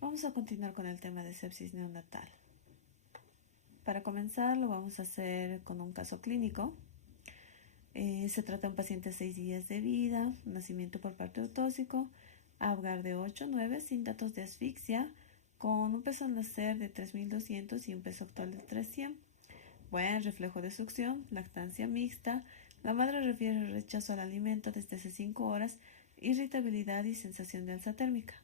Vamos a continuar con el tema de sepsis neonatal. Para comenzar, lo vamos a hacer con un caso clínico. Se trata de un paciente de 6 días de vida, nacimiento por parto autóxico, Apgar de 8-9 sin datos de asfixia, con un peso al nacer de 3.200 y un peso actual de 300. Buen reflejo de succión, lactancia mixta. La madre refiere rechazo al alimento desde hace 5 horas, irritabilidad y sensación de alza térmica.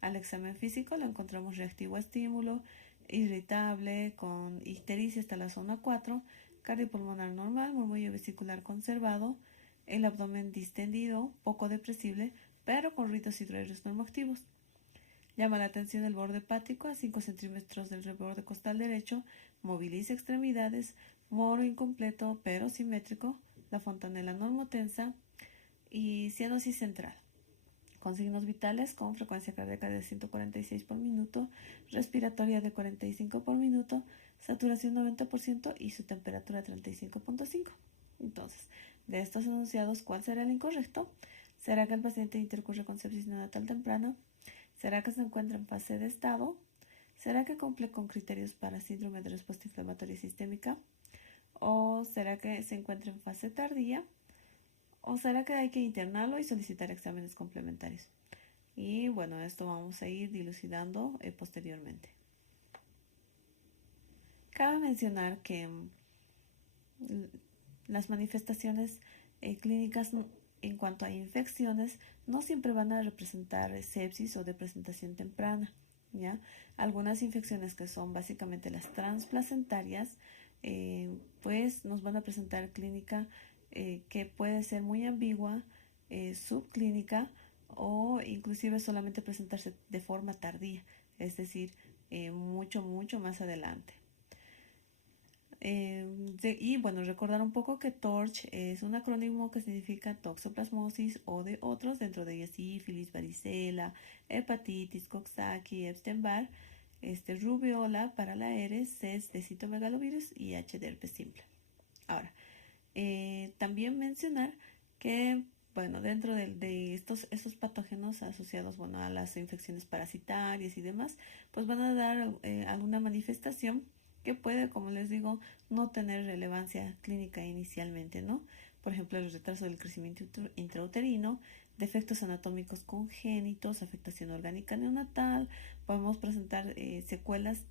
Al examen físico lo encontramos reactivo a estímulo, irritable, con ictericia hasta la zona 4, cardiopulmonar normal, murmullo vesicular conservado, el abdomen distendido, poco depresible, pero con ritos hidroaéreos normoactivos. Llama la atención el borde hepático a 5 centímetros del reborde costal derecho, moviliza extremidades, moro incompleto pero simétrico, la fontanela normotensa y cianosis central, con signos vitales, con frecuencia cardíaca de 146 por minuto, respiratoria de 45 por minuto, saturación 90% y su temperatura 35.5. Entonces, de estos enunciados, ¿cuál será el incorrecto? ¿Será que el paciente intercurre con sepsis neonatal temprana? ¿Será que se encuentra en fase de estado? ¿Será que cumple con criterios para síndrome de respuesta inflamatoria sistémica? ¿O será que se encuentra en fase tardía? ¿O será que hay que internarlo y solicitar exámenes complementarios? Y bueno, esto vamos a ir dilucidando posteriormente. Cabe mencionar que las manifestaciones clínicas en cuanto a infecciones no siempre van a representar sepsis o de presentación temprana, ¿ya? Algunas infecciones que son básicamente las transplacentarias, pues nos van a presentar clínica que puede ser muy ambigua, subclínica o inclusive solamente presentarse de forma tardía, es decir, mucho más adelante. Y bueno, recordar un poco que TORCH es un acrónimo que significa toxoplasmosis o de otros, dentro de ellas sífilis, varicela, hepatitis, Coxsackie, Epstein-Barr, rubiola para la Eres, CES de citomegalovirus y H de herpes simple. Ahora, también mencionar que, bueno, dentro de estos patógenos asociados, bueno, a las infecciones parasitarias y demás, pues van a dar alguna manifestación que puede, como les digo, no tener relevancia clínica inicialmente, ¿no? Por ejemplo, el retraso del crecimiento intrauterino, defectos anatómicos congénitos, afectación orgánica neonatal, podemos presentar secuelas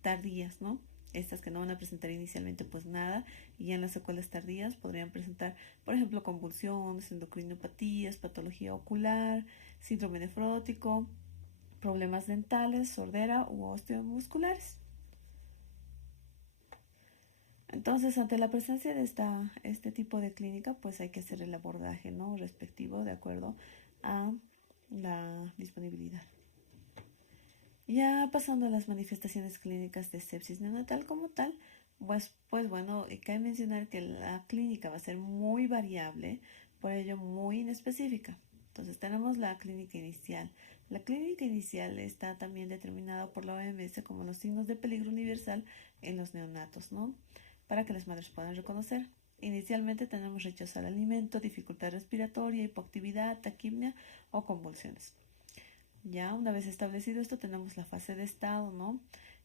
tardías, ¿no? Estas que no van a presentar inicialmente pues nada, y en las secuelas tardías podrían presentar, por ejemplo, convulsiones, endocrinopatías, patología ocular, síndrome nefrótico, problemas dentales, sordera u osteomusculares. Entonces, ante la presencia de este tipo de clínica, pues hay que hacer el abordaje, ¿no?, respectivo de acuerdo a la disponibilidad. Ya pasando a las manifestaciones clínicas de sepsis neonatal como tal, pues bueno, cabe mencionar que la clínica va a ser muy variable, por ello muy inespecífica. Entonces tenemos la clínica inicial. La clínica inicial está también determinada por la OMS como los signos de peligro universal en los neonatos, ¿no?, para que las madres puedan reconocer. Inicialmente tenemos rechazo al alimento, dificultad respiratoria, hipoactividad, taquipnea o convulsiones. Ya una vez establecido esto, tenemos la fase de estado, ¿no?,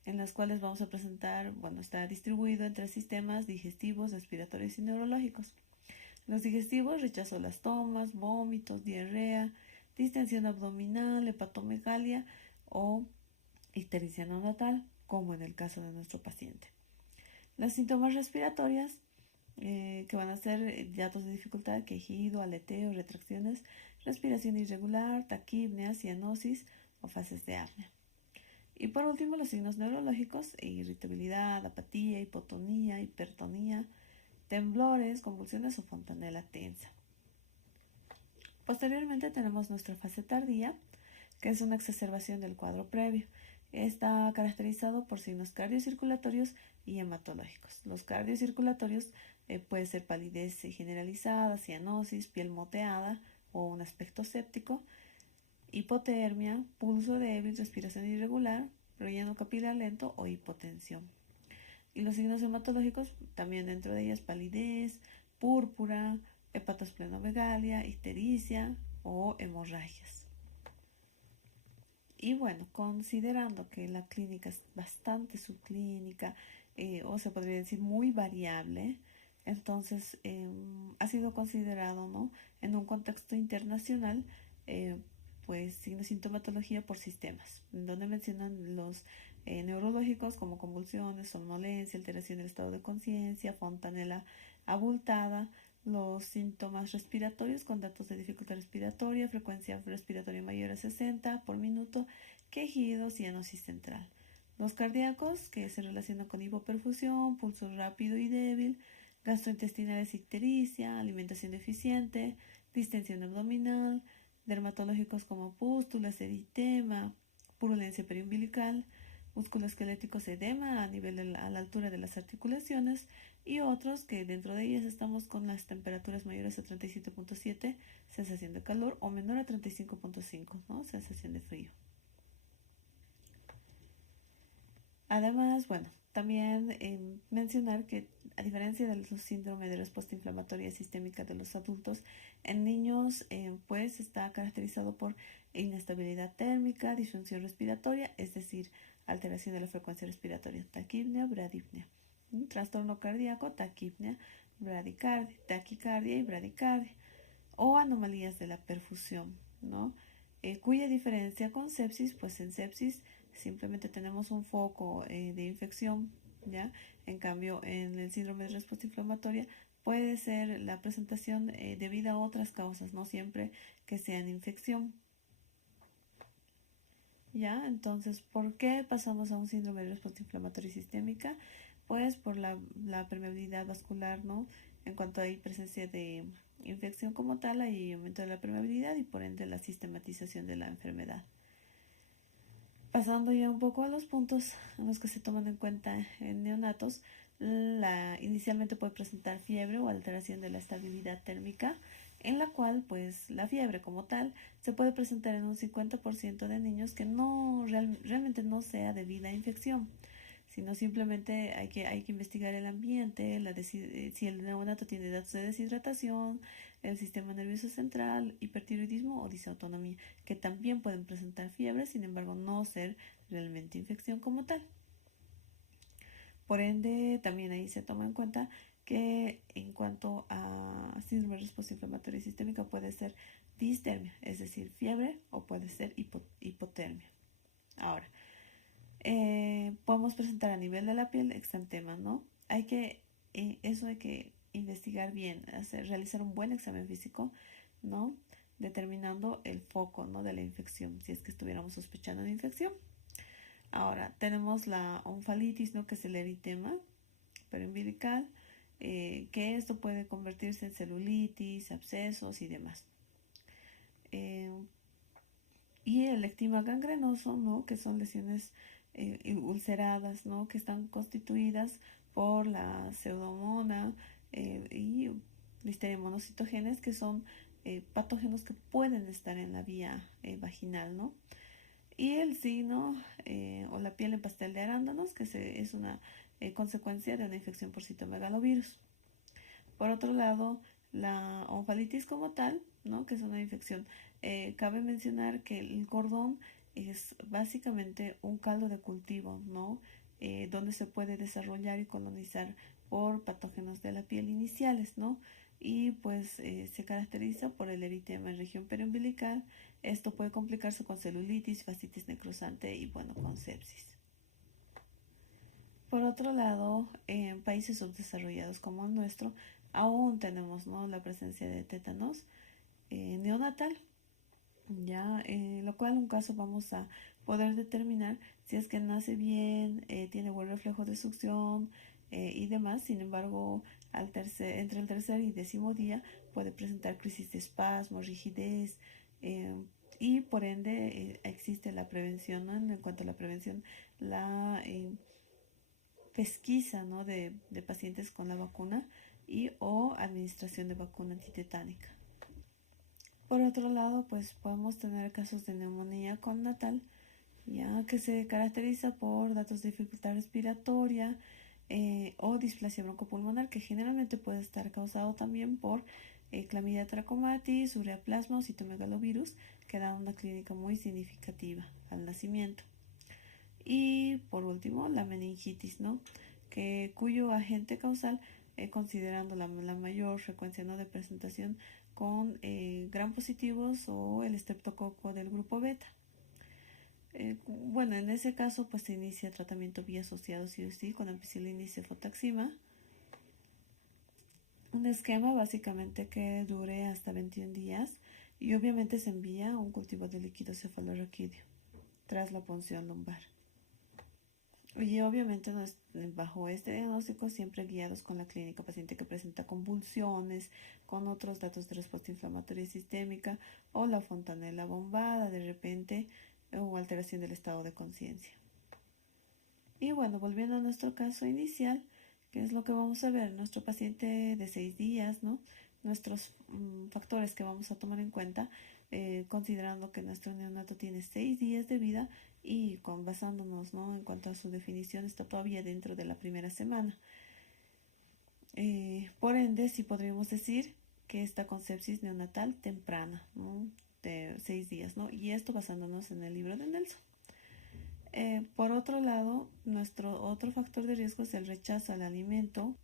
en las cuales vamos a presentar, bueno, está distribuido entre sistemas digestivos, respiratorios y neurológicos. Los digestivos, rechazo a las tomas, vómitos, diarrea, distensión abdominal, hepatomegalia o ictericia neonatal, como en el caso de nuestro paciente. Las síntomas respiratorias, que van a ser datos de dificultad, quejido, aleteo, retracciones, respiración irregular, taquipnea, cianosis o fases de apnea. Y por último, los signos neurológicos: irritabilidad, apatía, hipotonía, hipertonía, temblores, convulsiones o fontanela tensa. Posteriormente tenemos nuestra fase tardía, que es una exacerbación del cuadro previo. Está caracterizado por signos cardiocirculatorios y hematológicos. Los cardiocirculatorios puede ser palidez generalizada, cianosis, piel moteada o un aspecto séptico, hipotermia, pulso débil, respiración irregular, relleno capilar lento o hipotensión. Y los signos hematológicos, también dentro de ellas palidez, púrpura, hepatosplenomegalia, ictericia o hemorragias. Y bueno, considerando que la clínica es bastante subclínica, o se podría decir muy variable, entonces ha sido considerado, ¿no? En un contexto internacional, eh, pues sintomatología por sistemas, donde mencionan los neurológicos como convulsiones, somnolencia, alteración del estado de conciencia, fontanela abultada, los síntomas respiratorios con datos de dificultad respiratoria, frecuencia respiratoria mayor a 60 por minuto, quejidos y cianosis central. Los cardíacos, que se relacionan con hipoperfusión, pulso rápido y débil, gastrointestinales, ictericia, alimentación deficiente, distensión abdominal, dermatológicos como pústulas, eritema, purulencia periumbilical, musculoesqueléticos, edema a la altura de las articulaciones, y otros que dentro de ellas estamos con las temperaturas mayores a 37.7, sensación de calor, o menor a 35.5, ¿no? Sensación de frío. Además, bueno, también mencionar que a diferencia del síndrome de respuesta inflamatoria sistémica de los adultos, en niños pues está caracterizado por inestabilidad térmica, disfunción respiratoria, es decir, alteración de la frecuencia respiratoria, taquipnea, bradipnea, trastorno cardíaco, taquipnea, bradicardia, taquicardia y bradicardia, o anomalías de la perfusión, ¿no? Cuya diferencia con sepsis, pues en sepsis simplemente tenemos un foco de infección, ¿ya? En cambio, en el síndrome de respuesta inflamatoria puede ser la presentación debida a otras causas, no siempre que sean infección. ¿Ya? Entonces, ¿por qué pasamos a un síndrome de respuesta inflamatoria sistémica? Pues por la permeabilidad vascular, ¿no? En cuanto hay presencia de infección como tal, hay aumento de la permeabilidad y por ende la sistematización de la enfermedad. Pasando ya un poco a los puntos en los que se toman en cuenta en neonatos, inicialmente puede presentar fiebre o alteración de la estabilidad térmica, en la cual pues la fiebre como tal se puede presentar en un 50% de niños que realmente no sea debida a infección, sino simplemente hay que investigar el ambiente, si el neonato tiene datos de deshidratación, el sistema nervioso central, hipertiroidismo o disautonomía, que también pueden presentar fiebre, sin embargo no ser realmente infección como tal. Por ende, también ahí se toma en cuenta que en cuanto a síndrome de respuesta inflamatoria sistémica puede ser distermia, es decir, fiebre, o puede ser hipotermia. Ahora, podemos presentar a nivel de la piel exantemas, ¿no? Eso hay que investigar bien, realizar un buen examen físico, ¿no? Determinando el foco, ¿no? De la infección, si es que estuviéramos sospechando de infección. Ahora, tenemos la onfalitis, ¿no? Que es el eritema periumbilical, que esto puede convertirse en celulitis, abscesos y demás. Y el ectima gangrenoso, ¿no? Que son lesiones ulceradas, ¿no? Que están constituidas por la pseudomonas y listeria monocitogenes, que son patógenos que pueden estar en la vía vaginal, ¿no? Y el sino o la piel en pastel de arándanos, que es una consecuencia de una infección por citomegalovirus. Por otro lado, la onfalitis como tal, ¿no? Que es una infección. Cabe mencionar que el cordón es básicamente un caldo de cultivo, ¿no? Donde se puede desarrollar y colonizar por patógenos de la piel iniciales, ¿no? Y pues se caracteriza por el eritema en región periumbilical. Esto puede complicarse con celulitis, fascitis necrosante y bueno, con sepsis. Por otro lado, en países subdesarrollados como el nuestro, aún tenemos, ¿no? La presencia de tétanos neonatal, ya, lo cual en un caso vamos a poder determinar si es que nace bien, tiene buen reflejo de succión y demás. Sin embargo, entre el tercer y décimo día puede presentar crisis de espasmo, rigidez, y por ende existe la prevención, ¿no? En cuanto a la prevención, la pesquisa, ¿no? de pacientes con la vacuna y o administración de vacuna antitetánica. Por otro lado, pues podemos tener casos de neumonía connatal, ya que se caracteriza por datos de dificultad respiratoria o displasia broncopulmonar, que generalmente puede estar causado también por Chlamydia trachomatis, ureaplasma o citomegalovirus, que dan una clínica muy significativa al nacimiento. Y por último, la meningitis, ¿no? Cuyo agente causal, considerando la mayor frecuencia, ¿no?, de presentación con gram positivos o el estreptococo del grupo beta. Bueno, en ese caso pues se inicia tratamiento biasociado sí o sí con ampicilina y cefotaxima. Un esquema básicamente que dure hasta 21 días y obviamente se envía un cultivo de líquido cefalorraquídeo tras la punción lumbar. Y obviamente bajo este diagnóstico siempre guiados con la clínica paciente que presenta convulsiones, con otros datos de respuesta inflamatoria sistémica o la fontanela bombada de repente o alteración del estado de conciencia. Y bueno, volviendo a nuestro caso inicial, ¿qué es lo que vamos a ver? Nuestro paciente de 6 días, ¿no? Nuestros factores que vamos a tomar en cuenta, considerando que nuestro neonato tiene 6 días de vida y basándonos, ¿no?, en cuanto a su definición, está todavía dentro de la primera semana. Por ende, sí podríamos decir que está con sepsis neonatal temprana, ¿no?, de 6 días, ¿no? Y esto basándonos en el libro de Nelson. Por otro lado, nuestro otro factor de riesgo es el rechazo al alimento,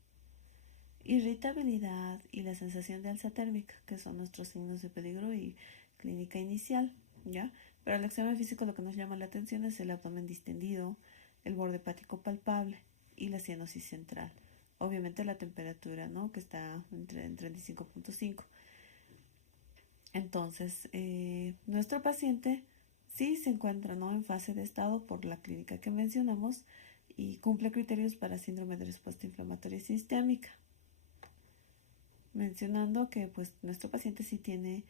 irritabilidad y la sensación de alza térmica, que son nuestros signos de peligro y clínica inicial, ¿ya? Pero al examen físico lo que nos llama la atención es el abdomen distendido, el borde hepático palpable y la cianosis central. Obviamente la temperatura, ¿no?, que está en 35.5. Entonces, nuestro paciente sí se encuentra, ¿no?, en fase de estado por la clínica que mencionamos y cumple criterios para síndrome de respuesta inflamatoria sistémica. Mencionando que pues nuestro paciente sí tiene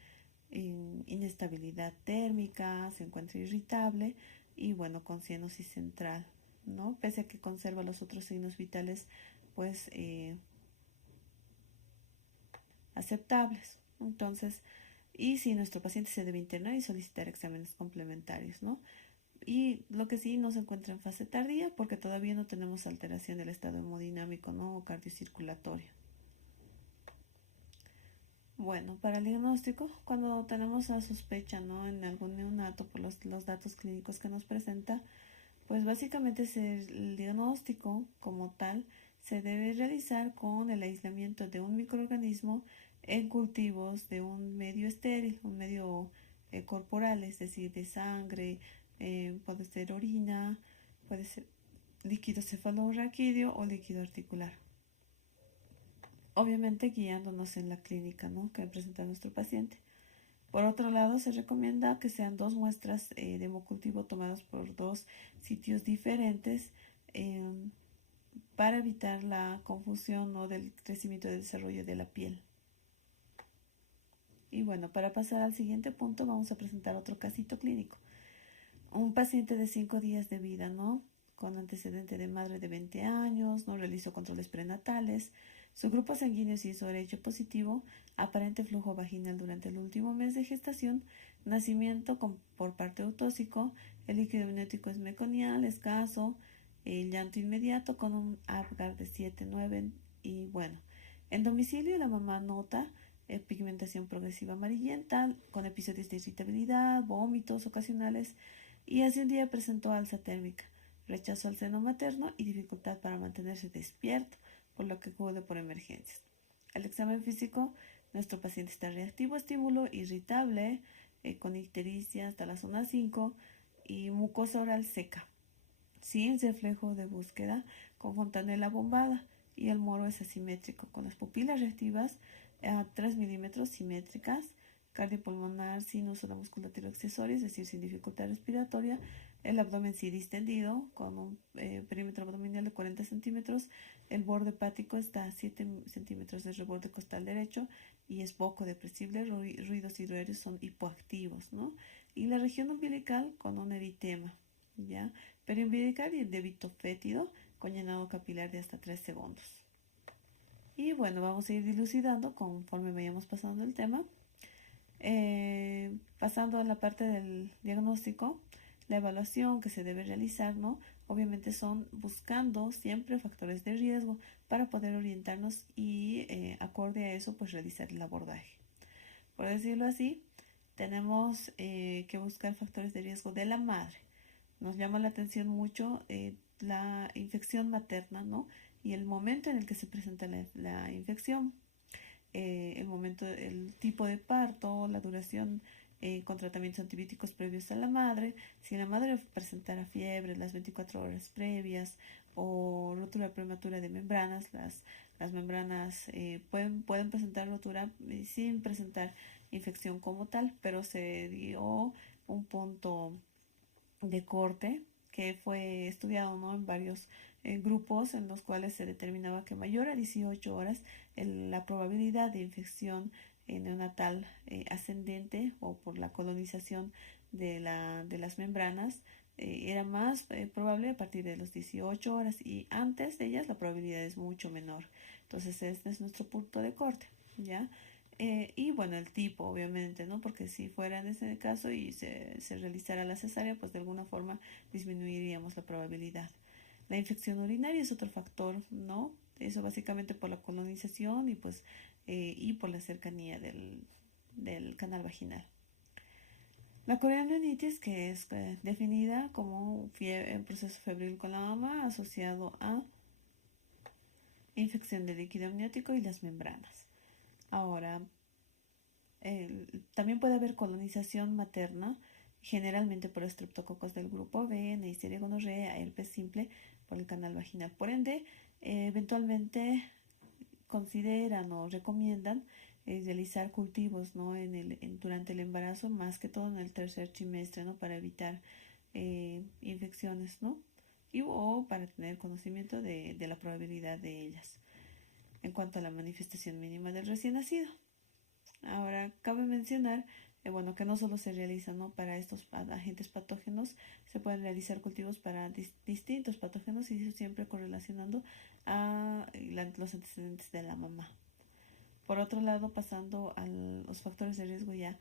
inestabilidad térmica, se encuentra irritable y bueno, con cianosis central, ¿no? Pese a que conserva los otros signos vitales pues aceptables. Entonces, y si nuestro paciente se debe internar y solicitar exámenes complementarios, ¿no? Y lo que sí no se encuentra en fase tardía porque todavía no tenemos alteración del estado hemodinámico, ¿no?, o cardiocirculatorio. Bueno, para el diagnóstico, cuando tenemos la sospecha, ¿no?, en algún neonato por los datos clínicos que nos presenta, pues básicamente el diagnóstico como tal se debe realizar con el aislamiento de un microorganismo en cultivos de un medio estéril, un medio corporal, es decir, de sangre, puede ser orina, puede ser líquido cefalorraquídeo o líquido articular. Obviamente guiándonos en la clínica, ¿no?, que presenta nuestro paciente. Por otro lado, se recomienda que sean 2 muestras de hemocultivo tomadas por 2 sitios diferentes para evitar la confusión, ¿no?, del crecimiento y desarrollo de la piel. Y bueno, para pasar al siguiente punto vamos a presentar otro casito clínico. Un paciente de 5 días de vida, ¿no?, con antecedente de madre de 20 años, no realizó controles prenatales, su grupo sanguíneo se hizo RH positivo, aparente flujo vaginal durante el último mes de gestación, nacimiento por parte autóxico, el líquido amniótico es meconial, escaso, el llanto inmediato con un Apgar de 7-9 y bueno, en domicilio la mamá nota pigmentación progresiva amarillenta con episodios de irritabilidad, vómitos ocasionales y hace un día presentó alza térmica, rechazo al seno materno y dificultad para mantenerse despierto, por lo que acude por emergencias. Al examen físico, nuestro paciente está reactivo a estímulo, irritable, con ictericia hasta la zona 5 y mucosa oral seca, sin reflejo de búsqueda, con fontanela bombada y el moro es asimétrico, con las pupilas reactivas a 3 milímetros simétricas, cardiopulmonar sin uso de musculatura accesoria, es decir, sin dificultad respiratoria, el abdomen sí distendido, con un perímetro abdominal de 40 centímetros, el borde hepático está a 7 centímetros del reborde costal derecho y es poco depresible, ruidos hidroaéreos son hipoactivos, ¿no? Y la región umbilical con un eritema, ¿ya? Periumbilical y el débito fétido con llenado capilar de hasta 3 segundos. Y bueno, vamos a ir dilucidando conforme vayamos pasando el tema. Pasando a la parte del diagnóstico, La evaluación que se debe realizar, ¿no? Obviamente son buscando siempre factores de riesgo para poder orientarnos y acorde a eso pues realizar el abordaje. Por decirlo así, tenemos que buscar factores de riesgo de la madre. Nos llama la atención mucho la infección materna, ¿no? Y el momento en el que se presenta la infección, el momento, el tipo de parto, la duración con tratamientos antibióticos previos a la madre, si la madre presentara fiebre las 24 horas previas o rotura prematura de membranas, las membranas pueden presentar rotura sin presentar infección como tal, pero se dio un punto de corte que fue estudiado, ¿no?, en varios grupos en los cuales se determinaba que mayor a 18 horas la probabilidad de infección neonatal ascendente o por la colonización de las membranas era más probable a partir de los 18 horas y antes de ellas la probabilidad es mucho menor. Entonces este es nuestro punto de corte, ¿ya? Y bueno, el tipo, obviamente, ¿no? Porque si fuera en ese caso y se realizara la cesárea, pues de alguna forma disminuiríamos la probabilidad. La infección urinaria es otro factor, ¿no? Eso básicamente por la colonización y pues y por la cercanía del canal vaginal. La coriandritis, que es definida como un proceso febril con la mama asociado a infección del líquido amniótico y las membranas. Ahora, también puede haber colonización materna, generalmente por estreptococos del grupo B, Neisseria gonorrea, herpes simple, por el canal vaginal. Por ende, eventualmente consideran o recomiendan realizar cultivos, ¿no?, durante el embarazo, más que todo en el tercer trimestre, ¿no?, para evitar infecciones, ¿no? O para tener conocimiento de la probabilidad de ellas. En cuanto a la manifestación mínima del recién nacido. Ahora, cabe mencionar bueno, que no solo se realizan, ¿no?, para estos agentes patógenos, se pueden realizar cultivos para distintos patógenos y eso siempre correlacionando a los antecedentes de la mamá. Por otro lado, pasando a los factores de riesgo ya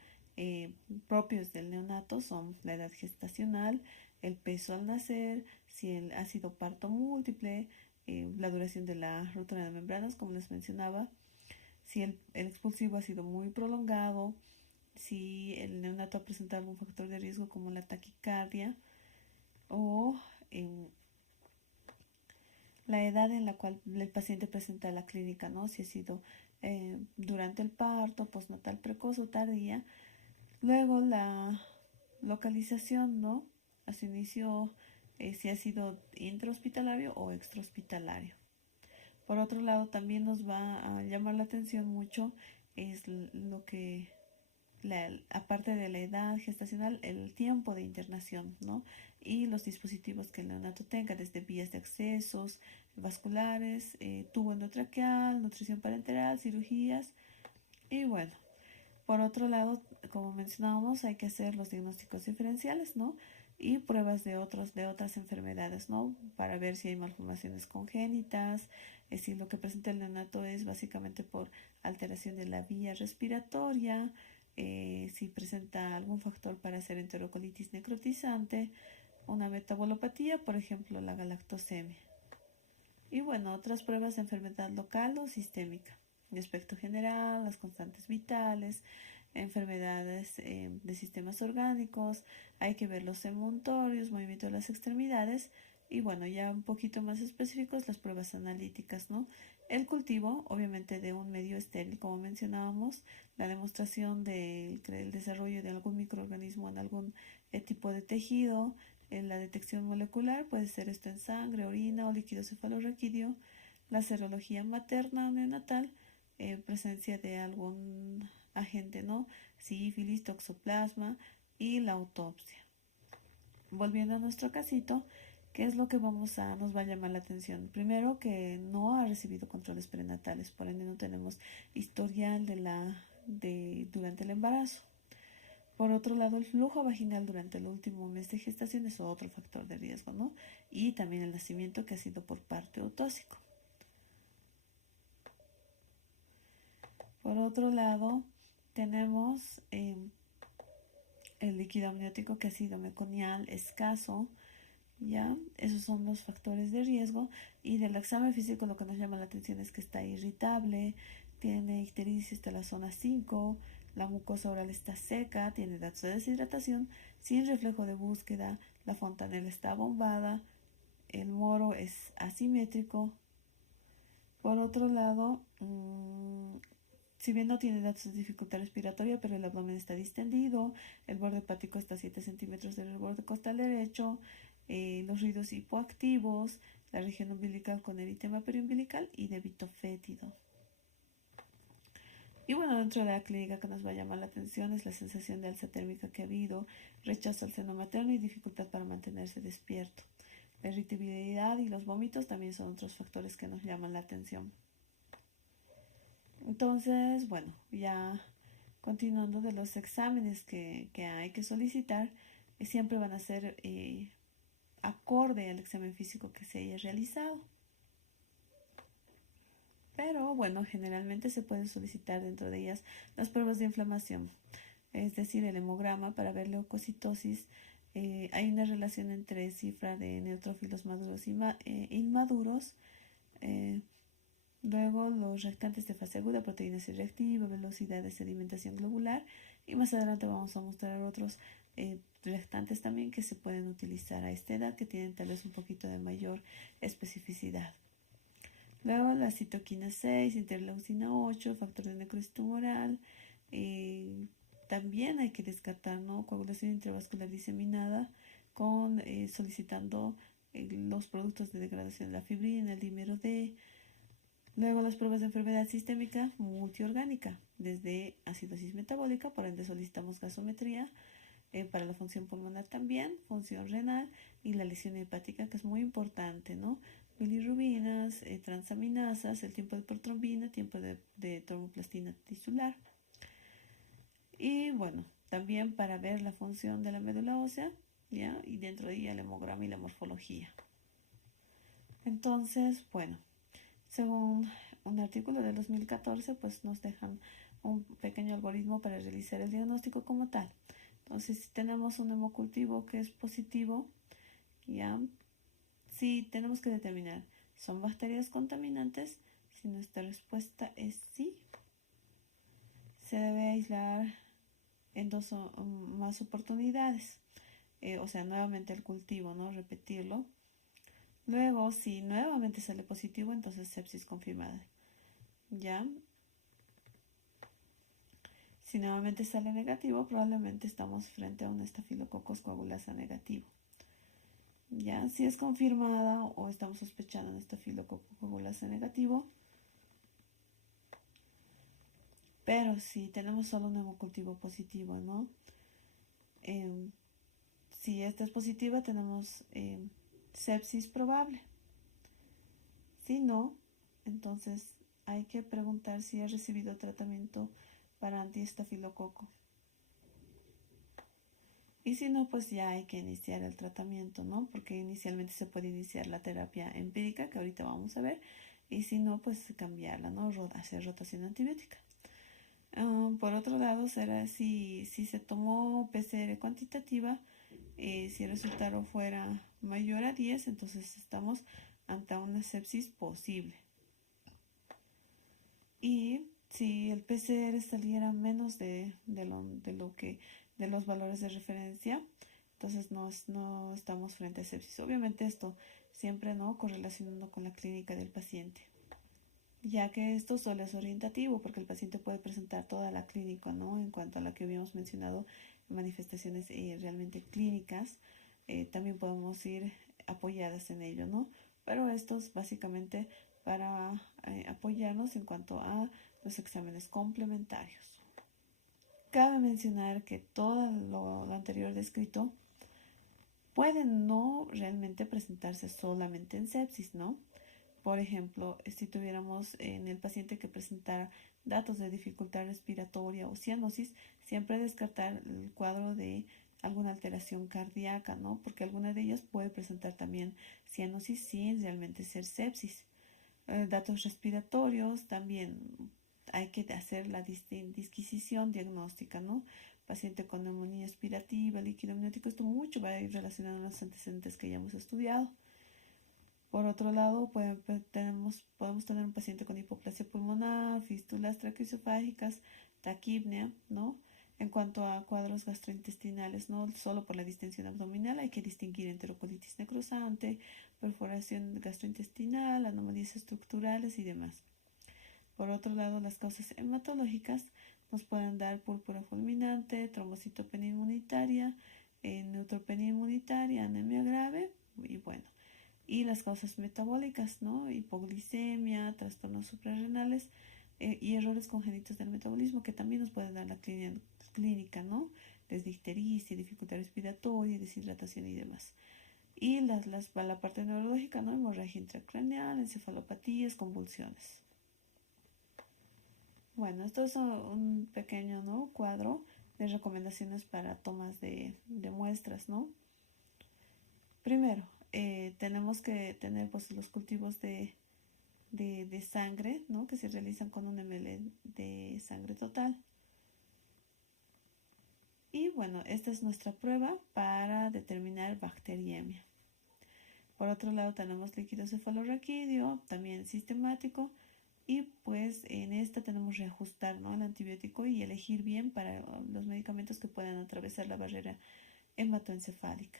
propios del neonato, son la edad gestacional, el peso al nacer, si ha sido parto múltiple, la duración de la ruptura de membranas, como les mencionaba, si el expulsivo ha sido muy prolongado, si el neonato ha presentado algún factor de riesgo como la taquicardia o la edad en la cual el paciente presenta la clínica, ¿no? Si ha sido durante el parto, postnatal precoz o tardía. Luego la localización, ¿no? A su inicio, si ha sido intrahospitalario o extrahospitalario. Por otro lado, también nos va a llamar la atención mucho es lo que aparte de la edad gestacional, el tiempo de internación, ¿no? Y los dispositivos que el neonato tenga, desde vías de accesos vasculares, tubo endotraqueal, nutrición parenteral, cirugías. Y bueno, por otro lado, como mencionábamos, hay que hacer los diagnósticos diferenciales, ¿no? Y pruebas de otras enfermedades, ¿no? Para ver si hay malformaciones congénitas, si lo que presenta el neonato es básicamente por alteración de la vía respiratoria, si presenta algún factor para hacer enterocolitis necrotizante, una metabolopatía, por ejemplo, la galactosemia. Y bueno, otras pruebas de enfermedad local o sistémica, de aspecto general, las constantes vitales, enfermedades de sistemas orgánicos, hay que ver los emontorios, movimiento de las extremidades y bueno, ya un poquito más específicos las pruebas analíticas, ¿no? El cultivo, obviamente de un medio estéril, como mencionábamos, la demostración del desarrollo de algún microorganismo en algún tipo de tejido, en la detección molecular, puede ser esto en sangre, orina o líquido cefalorraquídeo, la serología materna o neonatal, presencia de algún agente, ¿no? Sífilis, toxoplasma y la autopsia. Volviendo a nuestro casito, ¿qué es lo que nos va a llamar la atención? Primero, que no ha recibido controles prenatales, por ende no tenemos historial durante el embarazo. Por otro lado, el flujo vaginal durante el último mes de gestación es otro factor de riesgo, ¿no? Y también el nacimiento que ha sido por parto eutóxico. Por otro lado, tenemos el líquido amniótico que ha sido meconial, escaso, ¿ya? Esos son los factores de riesgo. Y del examen físico lo que nos llama la atención es que está irritable, tiene ictericia hasta la zona 5, la mucosa oral está seca, tiene datos de deshidratación, sin reflejo de búsqueda, la fontanela está bombada, el moro es asimétrico. Por otro lado, si bien no tiene datos de dificultad respiratoria, pero el abdomen está distendido, el borde hepático está a 7 centímetros del borde costal derecho, los ruidos hipoactivos, la región umbilical con eritema periumbilical y débito fétido. Y bueno, dentro de la clínica que nos va a llamar la atención es la sensación de alza térmica que ha habido, rechazo al seno materno y dificultad para mantenerse despierto. La irritabilidad y los vómitos también son otros factores que nos llaman la atención. Entonces, bueno, ya continuando de los exámenes que hay que solicitar, siempre van a ser acorde al examen físico que se haya realizado. Pero bueno, generalmente se puede solicitar dentro de ellas las pruebas de inflamación, es decir, el hemograma para ver leucocitosis. Hay una relación entre cifra de neutrófilos maduros y inmaduros. Luego los reactantes de fase aguda, proteína C reactiva, velocidad de sedimentación globular, y más adelante vamos a mostrar otros reactantes también que se pueden utilizar a esta edad, que tienen tal vez un poquito de mayor especificidad. Luego la citoquina 6, interleucina 8, factor de necrosis tumoral. También hay que descartar, ¿no?, coagulación intravascular diseminada con solicitando los productos de degradación de la fibrina, el dímero D. Luego las pruebas de enfermedad sistémica multiorgánica, desde acidosis metabólica, por ende solicitamos gasometría, para la función pulmonar también, función renal y la lesión hepática, que es muy importante, ¿no? Bilirrubinas, transaminasas, el tiempo de protrombina, tiempo de tromboplastina tisular. Y bueno, también para ver la función de la médula ósea, ¿ya? Y dentro de ella el hemograma y la morfología. Entonces, bueno, según un artículo de 2014, pues nos dejan un pequeño algoritmo para realizar el diagnóstico como tal. Entonces, si tenemos un hemocultivo que es positivo, ya, sí tenemos que determinar, ¿son bacterias contaminantes? Si nuestra respuesta es sí, se debe aislar en 2 o más oportunidades. O sea, nuevamente el cultivo, ¿no? Repetirlo. Luego, si nuevamente sale positivo, entonces sepsis confirmada. ¿Ya? Si nuevamente sale negativo, probablemente estamos frente a un estafilococcus coagulasa negativo. ¿Ya? Si es confirmada o estamos sospechando un estafilococcus coagulasa negativo, pero si tenemos solo un hemocultivo positivo, ¿no? Si esta es positiva, tenemos sepsis probable. Si no, entonces hay que preguntar si ha recibido tratamiento para antiestafilococo. Y si no, pues ya hay que iniciar el tratamiento, ¿no? Porque inicialmente se puede iniciar la terapia empírica, que ahorita vamos a ver, y si no, pues cambiarla, ¿no? Hacer rotación antibiótica. Por otro lado, será si se tomó PCR cuantitativa, si el resultado fuera mayor a 10, entonces estamos ante una sepsis posible. Y si el PCR saliera menos de los valores de referencia, entonces no estamos frente a sepsis. Obviamente esto siempre, ¿no?, correlacionando con la clínica del paciente, ya que esto solo es orientativo porque el paciente puede presentar toda la clínica, ¿no?, en cuanto a la que habíamos mencionado, manifestaciones realmente clínicas. También podemos ir apoyadas en ello, ¿no? Pero esto es básicamente para apoyarnos en cuanto a los exámenes complementarios. Cabe mencionar que todo lo anterior descrito puede no realmente presentarse solamente en sepsis, ¿no? Por ejemplo, si tuviéramos en el paciente que presentara datos de dificultad respiratoria o cianosis, siempre descartar el cuadro de alguna alteración cardíaca, ¿no? Porque alguna de ellas puede presentar también cianosis sin realmente ser sepsis. Datos respiratorios, también hay que hacer la disquisición diagnóstica, ¿no? paciente con neumonía aspirativa, líquido amniótico, esto mucho va a ir relacionado a los antecedentes que ya hemos estudiado. Por otro lado, podemos tener un paciente con hipoplasia pulmonar, fístulas traqueoesofágicas, taquipnea, ¿no? En cuanto a cuadros gastrointestinales, no solo por la distensión abdominal, hay que distinguir enterocolitis necrosante, perforación gastrointestinal, anomalías estructurales y demás. Por otro lado, las causas hematológicas nos pueden dar púrpura fulminante, trombocitopenia inmunitaria, neutropenia inmunitaria, anemia grave y bueno. Y las causas metabólicas, ¿no? Hipoglicemia, trastornos suprarrenales y errores congénitos del metabolismo que también nos pueden dar la clínica, ¿no? Desde ictericia, dificultad respiratoria, deshidratación y demás. Y la parte neurológica, ¿no? Hemorragia intracraneal, encefalopatías, convulsiones. Bueno, esto es un pequeño, ¿no? Cuadro de recomendaciones para tomas de muestras, ¿no? Primero, tenemos que tener pues los cultivos de sangre, ¿no? Que se realizan con 1 ml de sangre total. Y bueno, esta es nuestra prueba para determinar bacteriemia. Por otro lado tenemos líquido cefalorraquídeo, también sistemático, y pues en esta tenemos que reajustar, ¿no? El antibiótico y elegir bien para los medicamentos que puedan atravesar la barrera hematoencefálica.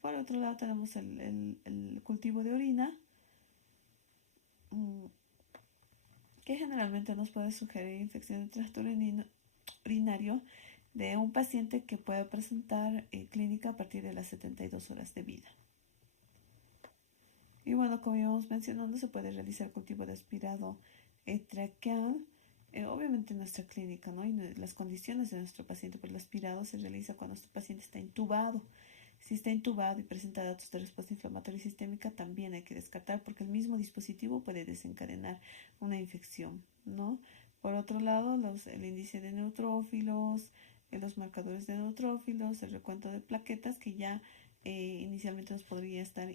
Por otro lado tenemos el cultivo de orina, que generalmente nos puede sugerir infección de tracto urinario de un paciente que puede presentar clínica a partir de las 72 horas de vida. Y bueno, como íbamos mencionando, se puede realizar cultivo de aspirado traqueal, obviamente en nuestra clínica, ¿no? Y las condiciones de nuestro paciente, pues el aspirado se realiza cuando nuestro paciente está intubado. Si está intubado y presenta datos de respuesta inflamatoria sistémica, también hay que descartar porque el mismo dispositivo puede desencadenar una infección, ¿no? Por otro lado, el índice de neutrófilos, los marcadores de neutrófilos, el recuento de plaquetas que ya inicialmente nos podría estar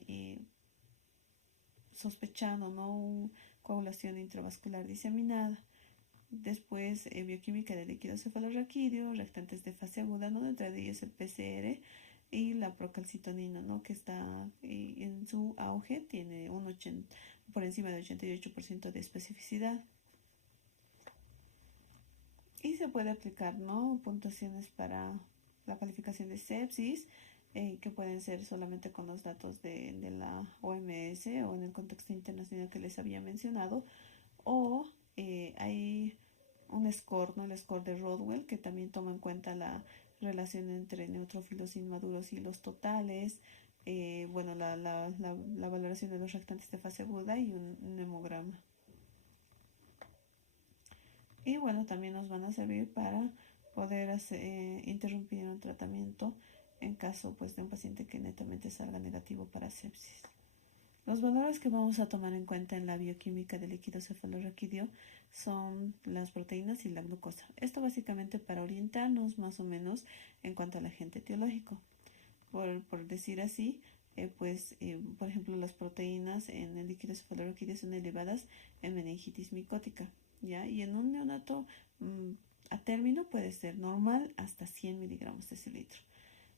sospechando, ¿no? Coagulación intravascular diseminada. Después, bioquímica de líquido cefalorraquídeo, reactantes de fase aguda, ¿no? Entre ellos el PCR y la procalcitonina, ¿no? Que está en su auge, tiene por encima de 88% de especificidad. Y se puede aplicar, ¿no? Puntuaciones para la calificación de sepsis, que pueden ser solamente con los datos de la OMS o en el contexto internacional que les había mencionado, o hay un score, ¿no? El score de Rodwell, que también toma en cuenta la relación entre neutrófilos inmaduros y los totales, bueno, la valoración de los reactantes de fase aguda y un hemograma. Y bueno, también nos van a servir para poder interrumpir un tratamiento en caso pues, de un paciente que netamente salga negativo para sepsis. Los valores que vamos a tomar en cuenta en la bioquímica del líquido cefalorraquídeo son las proteínas y la glucosa. Esto básicamente para orientarnos más o menos en cuanto al agente etiológico. Por decir así, por ejemplo, las proteínas en el líquido cefalorraquídeo son elevadas en meningitis micótica, ¿ya? Y en un neonato a término puede ser normal hasta 100 miligramos de cilitro.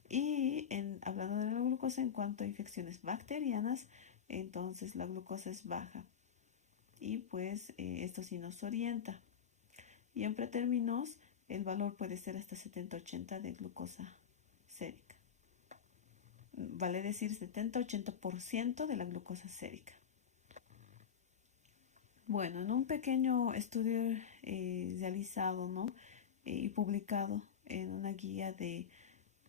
Y hablando de la glucosa en cuanto a infecciones bacterianas, entonces la glucosa es baja y pues esto sí nos orienta. Y en pretérminos el valor puede ser hasta 70-80 de glucosa sérica. Vale decir 70-80% de la glucosa sérica. Bueno, en un pequeño estudio realizado, ¿no? Y publicado en una guía de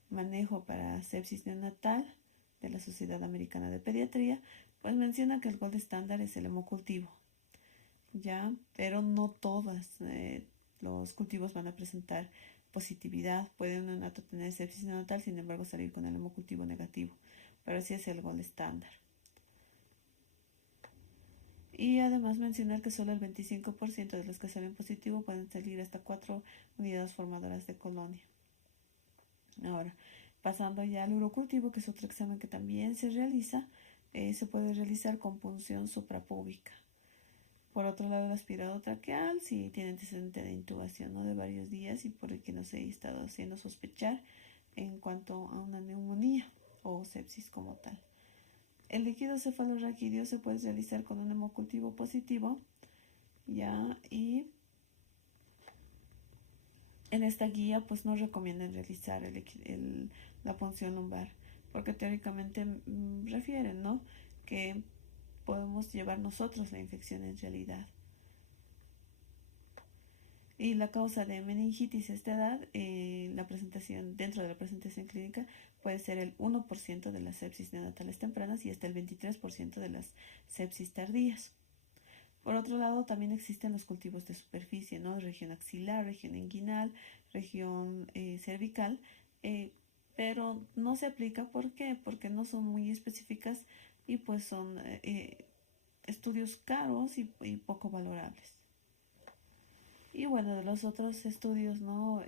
manejo para sepsis neonatal de la Sociedad Americana de Pediatría, pues menciona que el gold estándar es el hemocultivo, ¿ya? Pero no todos los cultivos van a presentar positividad. Puede un neonato tener sepsis neonatal, sin embargo salir con el hemocultivo negativo, pero así es el gold estándar. Y además mencionar que solo el 25% de los que salen positivo pueden salir hasta 4 unidades formadoras de colonia. Ahora, pasando ya al urocultivo, que es otro examen que también se realiza, se puede realizar con punción suprapúbica. Por otro lado, el aspirado traqueal, si tiene antecedente de intubación, ¿no?, de varios días y por el que nos he estado haciendo sospechar en cuanto a una neumonía o sepsis como tal. El líquido cefalorraquídeo se puede realizar con un hemocultivo positivo, ¿ya? Y en esta guía pues no recomiendan realizar la punción lumbar, porque teóricamente refieren, ¿no?, que podemos llevar nosotros la infección en realidad. Y la causa de meningitis a esta edad, dentro de la presentación clínica, puede ser el 1% de las sepsis neonatales tempranas y hasta el 23% de las sepsis tardías. Por otro lado, también existen los cultivos de superficie, ¿no?, región axilar, región inguinal, región cervical, pero no se aplica. ¿Por qué? Porque no son muy específicas y pues son estudios caros y poco valorables. Y bueno, de los otros estudios, ¿no?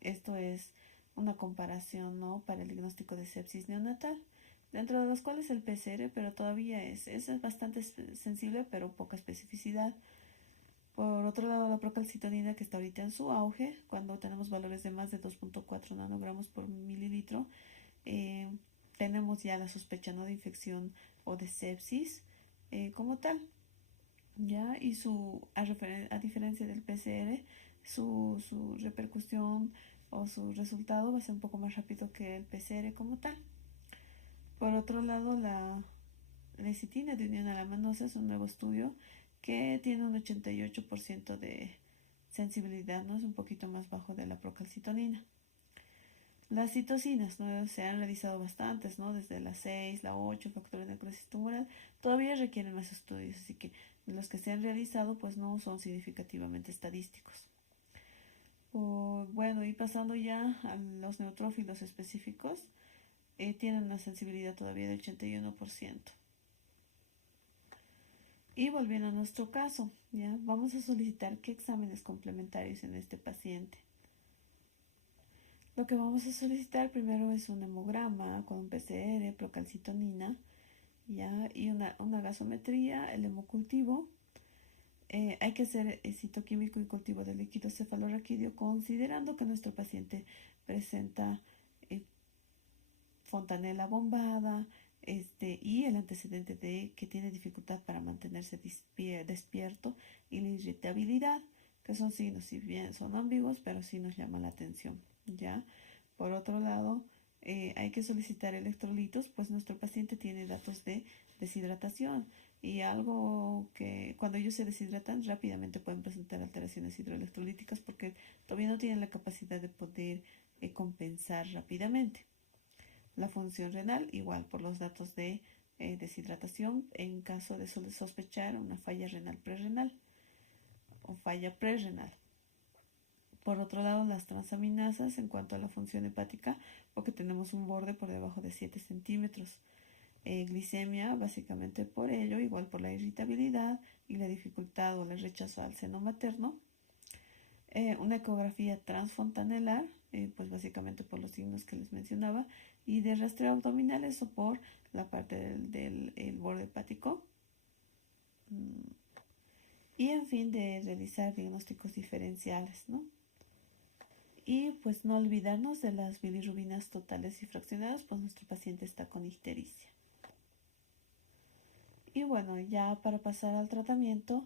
Esto es una comparación, ¿no?, para el diagnóstico de sepsis neonatal, dentro de los cuales el PCR, pero todavía es bastante sensible, pero poca especificidad. Por otro lado, la procalcitonina, que está ahorita en su auge, cuando tenemos valores de más de 2.4 nanogramos por mililitro, tenemos ya la sospecha, ¿no?, de infección o de sepsis como tal. ¿Ya? Y a diferencia del PCR, su repercusión o su resultado va a ser un poco más rápido que el PCR como tal. Por otro lado, la lecitina de unión a la manosa es un nuevo estudio que tiene un 88% de sensibilidad, ¿no? Es un poquito más bajo de la procalcitonina. Las citocinas, ¿no?, se han realizado bastantes, ¿no?, desde la 6, la 8, factor de necrosis tumoral. Todavía requieren más estudios, así que los que se han realizado pues no son significativamente estadísticos. Bueno, y pasando ya a los neutrófilos específicos, tienen una sensibilidad todavía de 81%. Y volviendo a nuestro caso, ¿ya?, vamos a solicitar qué exámenes complementarios en este paciente. Lo que vamos a solicitar primero es un hemograma con un PCR, procalcitonina, ¿ya?, y una gasometría, el hemocultivo. Hay que hacer citoquímico y cultivo de líquido cefalorraquídeo, considerando que nuestro paciente presenta fontanela bombada y el antecedente de que tiene dificultad para mantenerse despierto, y la irritabilidad, que son signos, si bien son ambiguos, pero sí nos llama la atención, ¿ya? Por otro lado, hay que solicitar electrolitos, pues nuestro paciente tiene datos de deshidratación, y algo que cuando ellos se deshidratan rápidamente pueden presentar alteraciones hidroelectrolíticas porque todavía no tienen la capacidad de poder compensar rápidamente. La función renal, igual por los datos de deshidratación en caso de sospechar una falla renal prerrenal o falla prerrenal. Por otro lado, las transaminasas en cuanto a la función hepática, porque tenemos un borde por debajo de 7 centímetros. Glicemia, básicamente por ello, igual por la irritabilidad y la dificultad o el rechazo al seno materno. Una ecografía transfontanelar, pues básicamente por los signos que les mencionaba, y de rastreo abdominal, eso por la parte del borde hepático. Y en fin, de realizar diagnósticos diferenciales, ¿no? Y pues no olvidarnos de las bilirrubinas totales y fraccionadas, pues nuestro paciente está con ictericia. Y bueno, ya para pasar al tratamiento,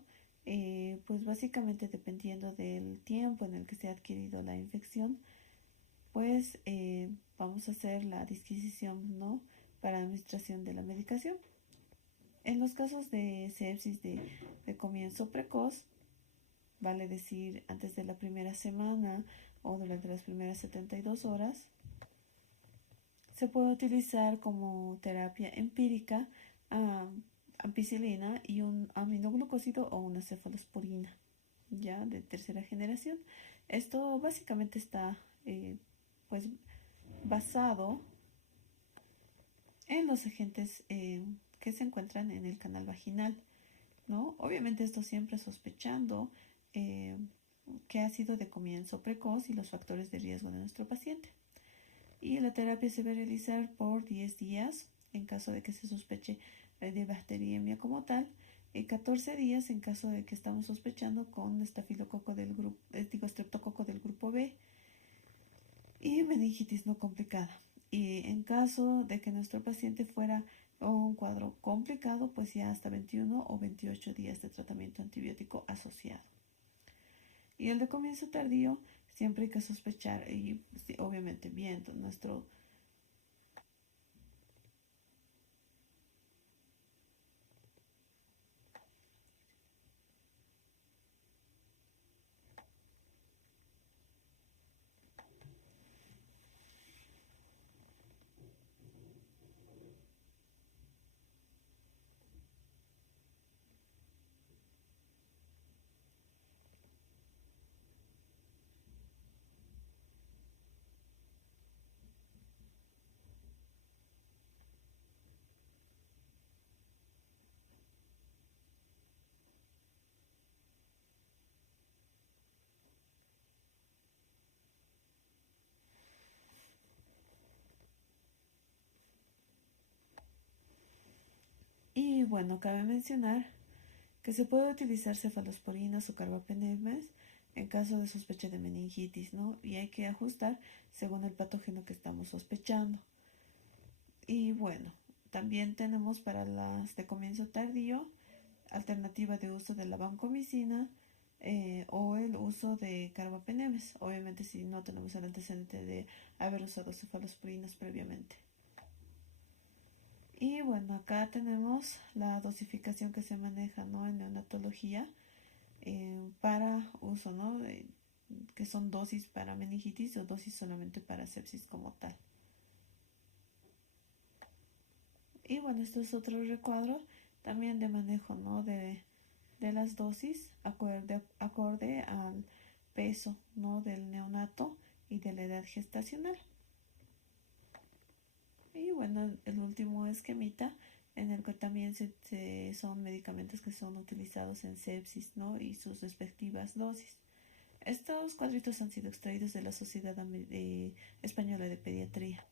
pues básicamente dependiendo del tiempo en el que se ha adquirido la infección, pues vamos a hacer la disquisición, ¿no?, para administración de la medicación. En los casos de sepsis de comienzo precoz, vale decir antes de la primera semana o durante las primeras 72 horas, se puede utilizar como terapia empírica ampicilina y un aminoglucósido o una cefalosporina, ya de tercera generación. Esto básicamente está pues basado en los agentes que se encuentran en el canal vaginal, ¿no? Obviamente esto siempre sospechando que ha sido de comienzo precoz y los factores de riesgo de nuestro paciente. Y la terapia se va a realizar por 10 días en caso de que se sospeche de bacteriemia como tal. 14 días en caso de que estamos sospechando con estafilococo del grupo, estreptococo del grupo B y meningitis no complicada. Y en caso de que nuestro paciente fuera un cuadro complicado, pues ya hasta 21 o 28 días de tratamiento antibiótico asociado. Y el de comienzo tardío, siempre hay que sospechar y obviamente viendo nuestro y bueno, cabe mencionar que se puede utilizar cefalosporinas o carbapenemas en caso de sospecha de meningitis, ¿no? Y hay que ajustar según el patógeno que estamos sospechando. Y bueno, también tenemos para las de comienzo tardío alternativa de uso de la vancomicina o el uso de carbapenemas, obviamente si no tenemos el antecedente de haber usado cefalosporinas previamente. Y bueno, acá tenemos la dosificación que se maneja, ¿no?, en neonatología para uso, ¿no?, que son dosis para meningitis o dosis solamente para sepsis como tal. Y bueno, esto es otro recuadro también de manejo, ¿no?, de las dosis acorde al peso, ¿no?, del neonato y de la edad gestacional. Y bueno, el último esquemita en el que también son medicamentos que son utilizados en sepsis, ¿no?, y sus respectivas dosis. Estos cuadritos han sido extraídos de la Sociedad Española de Pediatría.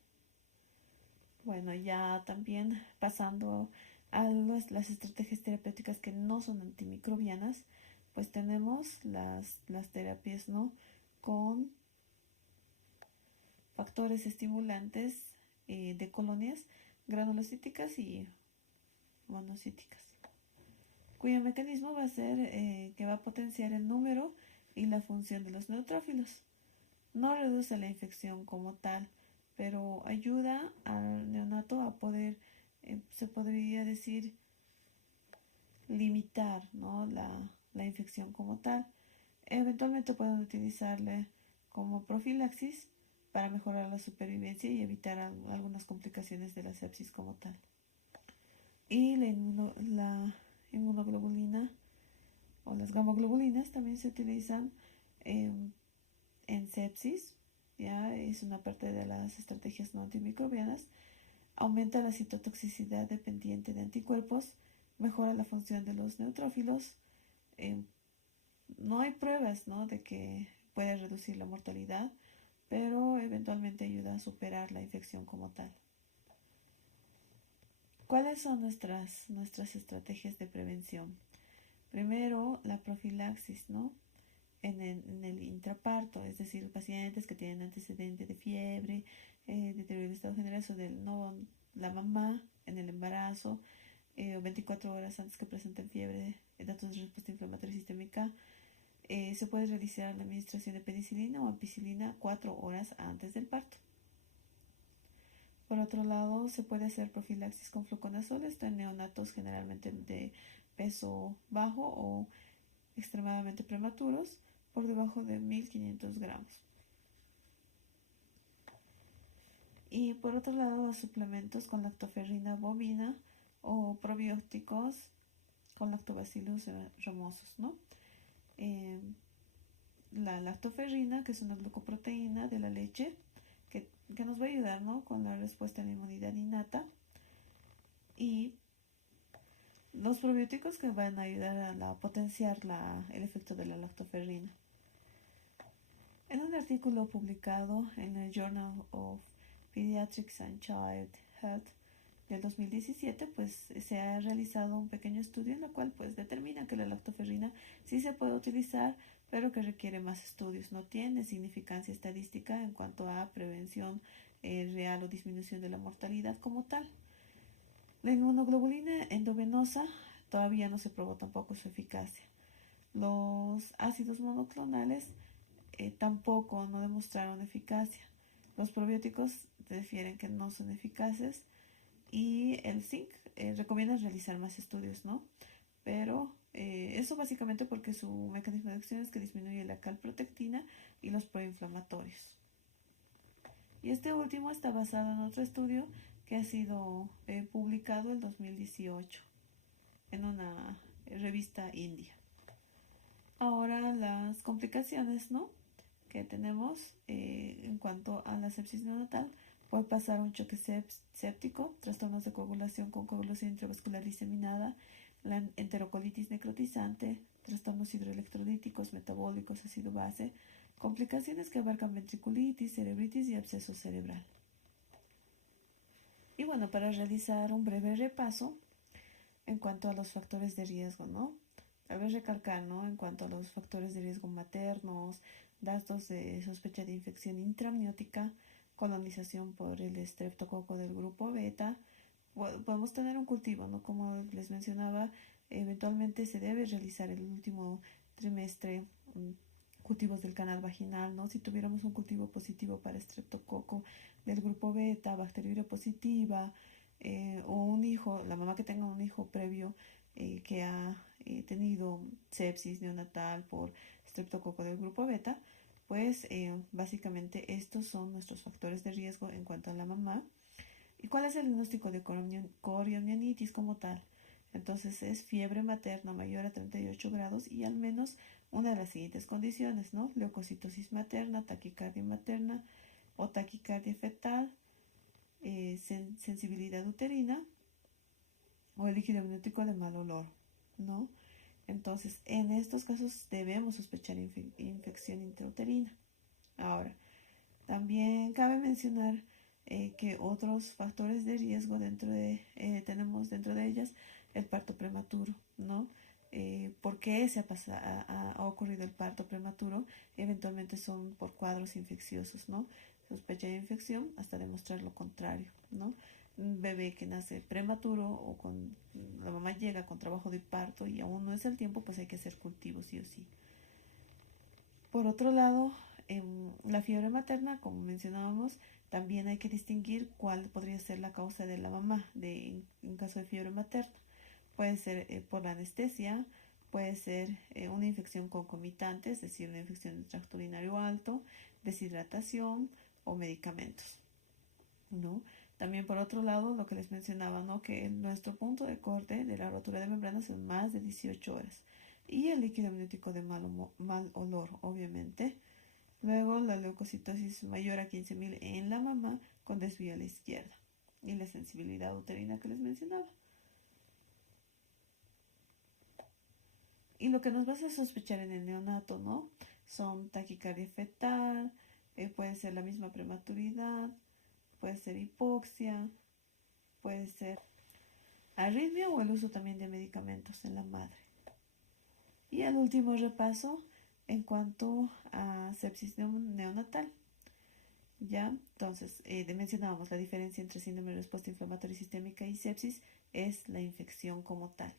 Bueno, ya también pasando a las estrategias terapéuticas que no son antimicrobianas, pues tenemos las terapias, ¿no?, con factores estimulantes de colonias granulocíticas y monocíticas, cuyo mecanismo va a ser que va a potenciar el número y la función de los neutrófilos. No reduce la infección como tal, pero ayuda al neonato a poder, se podría decir, limitar, ¿no?, la infección como tal. Eventualmente pueden utilizarle como profilaxis para mejorar la supervivencia y evitar algunas complicaciones de la sepsis como tal. Y la inmunoglobulina o las gamaglobulinas también se utilizan en sepsis, ya es una parte de las estrategias no antimicrobianas. Aumenta la citotoxicidad dependiente de anticuerpos, mejora la función de los neutrófilos. No hay pruebas, ¿no?, de que puede reducir la mortalidad, pero eventualmente ayuda a superar la infección como tal. ¿Cuáles son nuestras estrategias de prevención? Primero, la profilaxis, ¿no?, en el intraparto, es decir, pacientes que tienen antecedente de fiebre, deterioro del estado general o la mamá en el embarazo, 24 horas antes que presenten fiebre, datos de respuesta inflamatoria sistémica. Se puede realizar la administración de penicilina o ampicilina 4 horas antes del parto. Por otro lado, se puede hacer profilaxis con fluconazol, esto en neonatos generalmente de peso bajo o extremadamente prematuros, por debajo de 1500 gramos. Y por otro lado, los suplementos con lactoferrina bovina o probióticos con lactobacillus ramosus, ¿no? La lactoferrina, que es una glucoproteína de la leche, que nos va a ayudar, ¿no?, con la respuesta a la inmunidad innata. Y los probióticos que van a ayudar a potenciar el efecto de la lactoferrina. En un artículo publicado en el Journal of Pediatrics and Child Health del 2017, pues se ha realizado un pequeño estudio en el cual pues determina que la lactoferrina sí se puede utilizar, pero que requiere más estudios. No tiene significancia estadística en cuanto a prevención real o disminución de la mortalidad como tal. La inmunoglobulina endovenosa todavía no se probó tampoco su eficacia. Los ácidos monoclonales tampoco no demostraron eficacia. Los probióticos refieren que no son eficaces y el zinc recomienda realizar más estudios, ¿no? Pero eso básicamente porque su mecanismo de acción es que disminuye la calprotectina y los proinflamatorios. Y este último está basado en otro estudio que ha sido publicado en 2018 en una revista india. Ahora las complicaciones, ¿no?, que tenemos en cuanto a la sepsis neonatal. Puede pasar un choque séptico, trastornos de coagulación con coagulación intravascular diseminada, la enterocolitis necrotizante, trastornos hidroelectrolíticos, metabólicos, ácido base, complicaciones que abarcan ventriculitis, cerebritis y absceso cerebral. Y bueno, para realizar un breve repaso en cuanto a los factores de riesgo, ¿no? Tal vez recalcar, ¿no?, en cuanto a los factores de riesgo maternos, datos de sospecha de infección intramniótica, colonización por el estreptococo del grupo beta. Podemos tener un cultivo, ¿no? Como les mencionaba, eventualmente se debe realizar el último trimestre cultivos del canal vaginal, ¿no? Si tuviéramos un cultivo positivo para estreptococo del grupo beta, bacteriuria positiva, o un hijo, la mamá que tenga un hijo previo que ha tenido sepsis neonatal por estreptococo del grupo beta, pues básicamente estos son nuestros factores de riesgo en cuanto a la mamá. ¿Y cuál es el diagnóstico de coriomionitis como tal? Entonces es fiebre materna mayor a 38 grados y al menos una de las siguientes condiciones, ¿no? Leucocitosis materna, taquicardia materna o taquicardia fetal, sensibilidad uterina o el líquido amniótico de mal olor, ¿no? Entonces, en estos casos debemos sospechar infección intrauterina. Ahora, también cabe mencionar que otros factores de riesgo tenemos dentro de ellas el parto prematuro, ¿no? ¿Por qué ha ocurrido el parto prematuro? Eventualmente son por cuadros infecciosos, ¿no? Sospecha de infección hasta demostrar lo contrario, ¿no? Un bebé que nace prematuro o con la mamá llega con trabajo de parto y aún no es el tiempo, pues hay que hacer cultivos sí o sí. Por otro lado, en la fiebre materna, como mencionábamos, también hay que distinguir cuál podría ser la causa de la mamá en caso de fiebre materna. Puede ser por la anestesia, puede ser una infección concomitante, es decir, una infección del tracto urinario alto, deshidratación o medicamentos, ¿no? También por otro lado, lo que les mencionaba, ¿no?, que nuestro punto de corte de la rotura de membrana son más de 18 horas. Y el líquido amniótico de mal olor, obviamente. Luego la leucocitosis mayor a 15.000 en la mamá con desvío a la izquierda. Y la sensibilidad uterina que les mencionaba. Y lo que nos va a hacer sospechar en el neonato, ¿no?, son taquicardia fetal, puede ser la misma prematuridad, puede ser hipoxia, puede ser arritmia o el uso también de medicamentos en la madre. Y el último repaso en cuanto a sepsis neonatal. Ya, entonces, mencionábamos la diferencia entre síndrome de respuesta inflamatoria sistémica y sepsis es la infección como tal.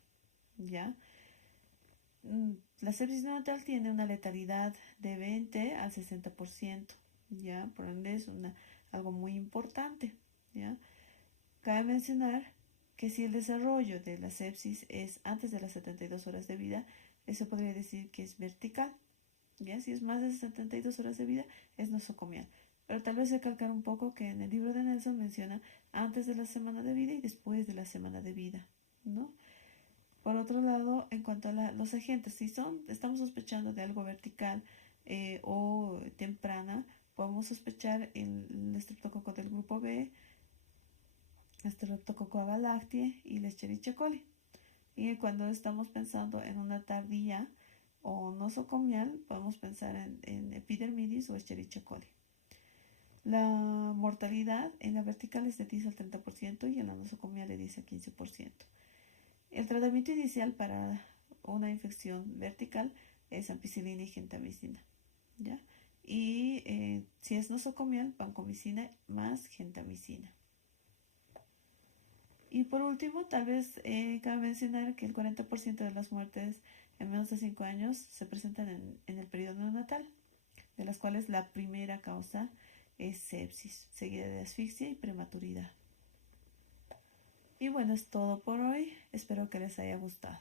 Ya, la sepsis neonatal tiene una letalidad de 20 al 60%. Ya, por ende es algo muy importante. Ya, cabe mencionar que si el desarrollo de la sepsis es antes de las 72 horas de vida, eso podría decir que es vertical. ¿Ya? Si es más de 72 horas de vida, es nosocomial. Pero tal vez recalcar un poco que en el libro de Nelson menciona antes de la semana de vida y después de la semana de vida, ¿no? Por otro lado, en cuanto a los agentes, si estamos sospechando de algo vertical o temprana, podemos sospechar el estreptococo del grupo B, Streptococcus agalactiae y la Escherichia coli. Y cuando estamos pensando en una tardía o nosocomial, podemos pensar en epidermidis o Escherichia coli. La mortalidad en la vertical es de 10 al 30% y en la nosocomial de 10 al 15%. El tratamiento inicial para una infección vertical es ampicilina y gentamicina, ¿ya? Y si es nosocomial, vancomicina más gentamicina. Y por último, tal vez cabe mencionar que el 40% de las muertes en menos de 5 años se presentan en el periodo neonatal, de las cuales la primera causa es sepsis, seguida de asfixia y prematuridad. Y bueno, es todo por hoy. Espero que les haya gustado.